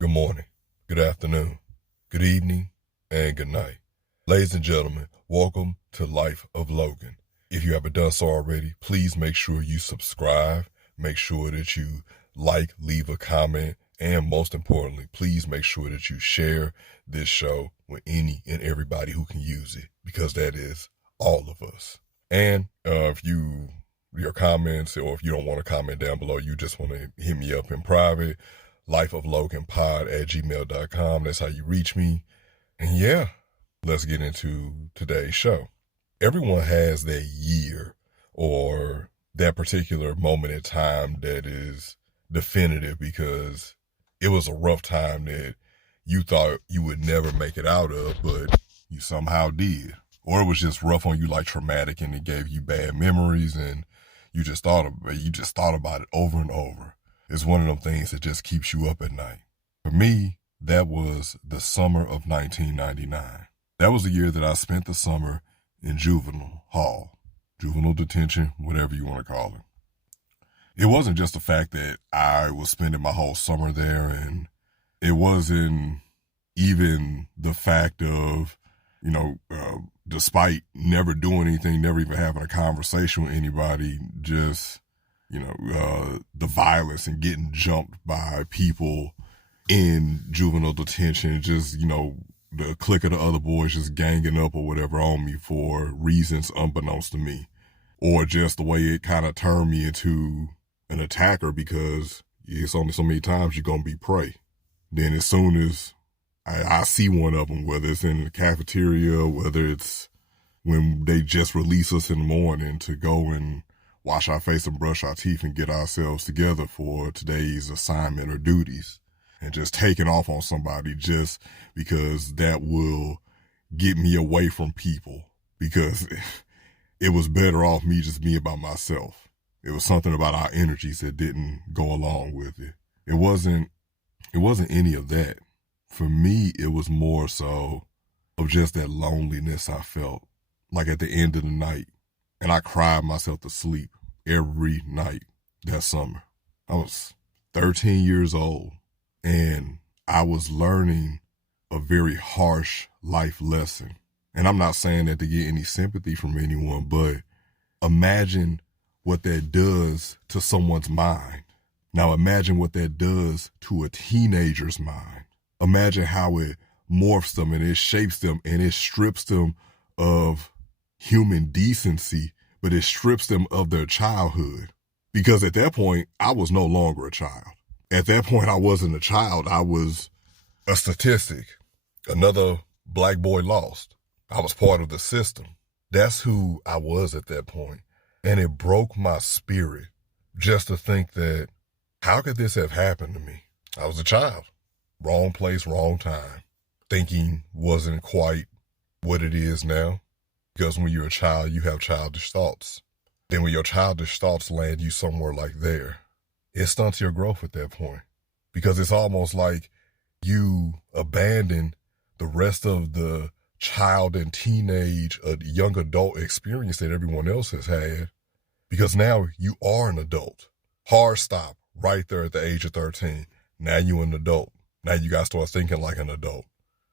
Good morning, good afternoon, good evening, and good night. Ladies and gentlemen, welcome to Life of Logan. If you haven't done so already, please make sure you subscribe, make sure that you like, leave a comment, and most importantly, please make sure that you share this show with any and everybody who can use it, because that is all of us. And if your comments, or if you don't want to comment down below, you just want to hit me up in private, lifeofloganpod@gmail.com. That's how you reach me. And yeah, let's get into today's show. Everyone has that year or that particular moment in time that is definitive because it was a rough time that you thought you would never make it out of, but you somehow did. Or it was just rough on you, like traumatic, and it gave you bad memories, and you just thought about it over and over. It's one of them things that just keeps you up at night. For me, that was the summer of 1999. That was the year that I spent the summer in juvenile hall, juvenile detention, whatever you want to call it. It wasn't just the fact that I was spending my whole summer there, and it wasn't even the fact of, despite never doing anything, never even having a conversation with anybody, just, the violence and getting jumped by people in juvenile detention, just, the clique of the other boys just ganging up or whatever on me for reasons unbeknownst to me, or just the way it kind of turned me into an attacker, because it's only so many times you're going to be prey. Then as soon as I see one of them, whether it's in the cafeteria, whether it's when they just release us in the morning to go and wash our face and brush our teeth and get ourselves together for today's assignment or duties, and just taking off on somebody just because that will get me away from people, because it was better off me just being by myself. It was something about our energies that didn't go along with it. It wasn't any of that. For me, it was more so of just that loneliness I felt like at the end of the night. And I cried myself to sleep every night that summer. I was 13 years old, and I was learning a very harsh life lesson. And I'm not saying that to get any sympathy from anyone, but imagine what that does to someone's mind. Now imagine what that does to a teenager's mind. Imagine how it morphs them and it shapes them and it strips them of human decency, but it strips them of their childhood. Because at that point, I was no longer a child. At that point, I wasn't a child. I was a statistic. Another black boy lost. I was part of the system. That's who I was at that point. And it broke my spirit just to think that, how could this have happened to me? I was a child. Wrong place, wrong time. Thinking wasn't quite what it is now. Because when you're a child, you have childish thoughts. Then when your childish thoughts land you somewhere like there, it stunts your growth at that point. Because it's almost like you abandon the rest of the child and teenage, young adult experience that everyone else has had. Because now you are an adult. Hard stop right there at the age of 13. Now you're an adult. Now you got to start thinking like an adult.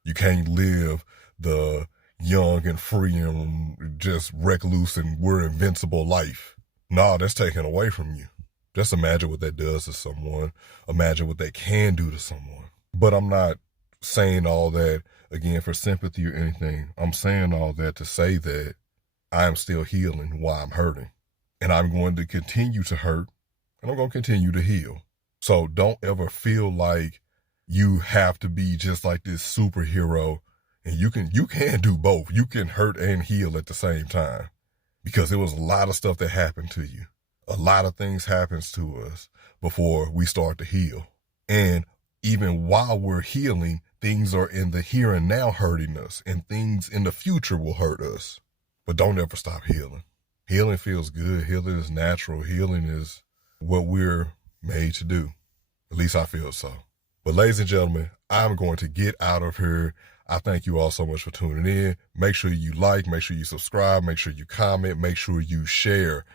You can't live the young and free and just recluse and we're invincible life. Nah, that's taken away from you. Just imagine what that does to someone. Imagine what they can do to someone. But I'm not saying all that, again, for sympathy or anything. I'm saying all that to say that I'm still healing while I'm hurting. And I'm going to continue to hurt, and I'm going to continue to heal. So don't ever feel like you have to be just like this superhero, and you can do both. You can hurt and heal at the same time, because there was a lot of stuff that happened to you. A lot of things happens to us before we start to heal. And even while we're healing, things are in the here and now hurting us, and things in the future will hurt us. But don't ever stop healing. Healing feels good. Healing is natural. Healing is what we're made to do. At least I feel so. But ladies and gentlemen, I'm going to get out of here. I thank you all so much for tuning in. Make sure you like, make sure you subscribe, make sure you comment, make sure you share,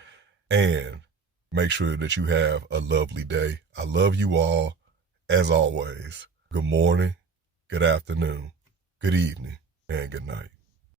and make sure that you have a lovely day. I love you all, as always. good morning, good afternoon, good evening, and good night.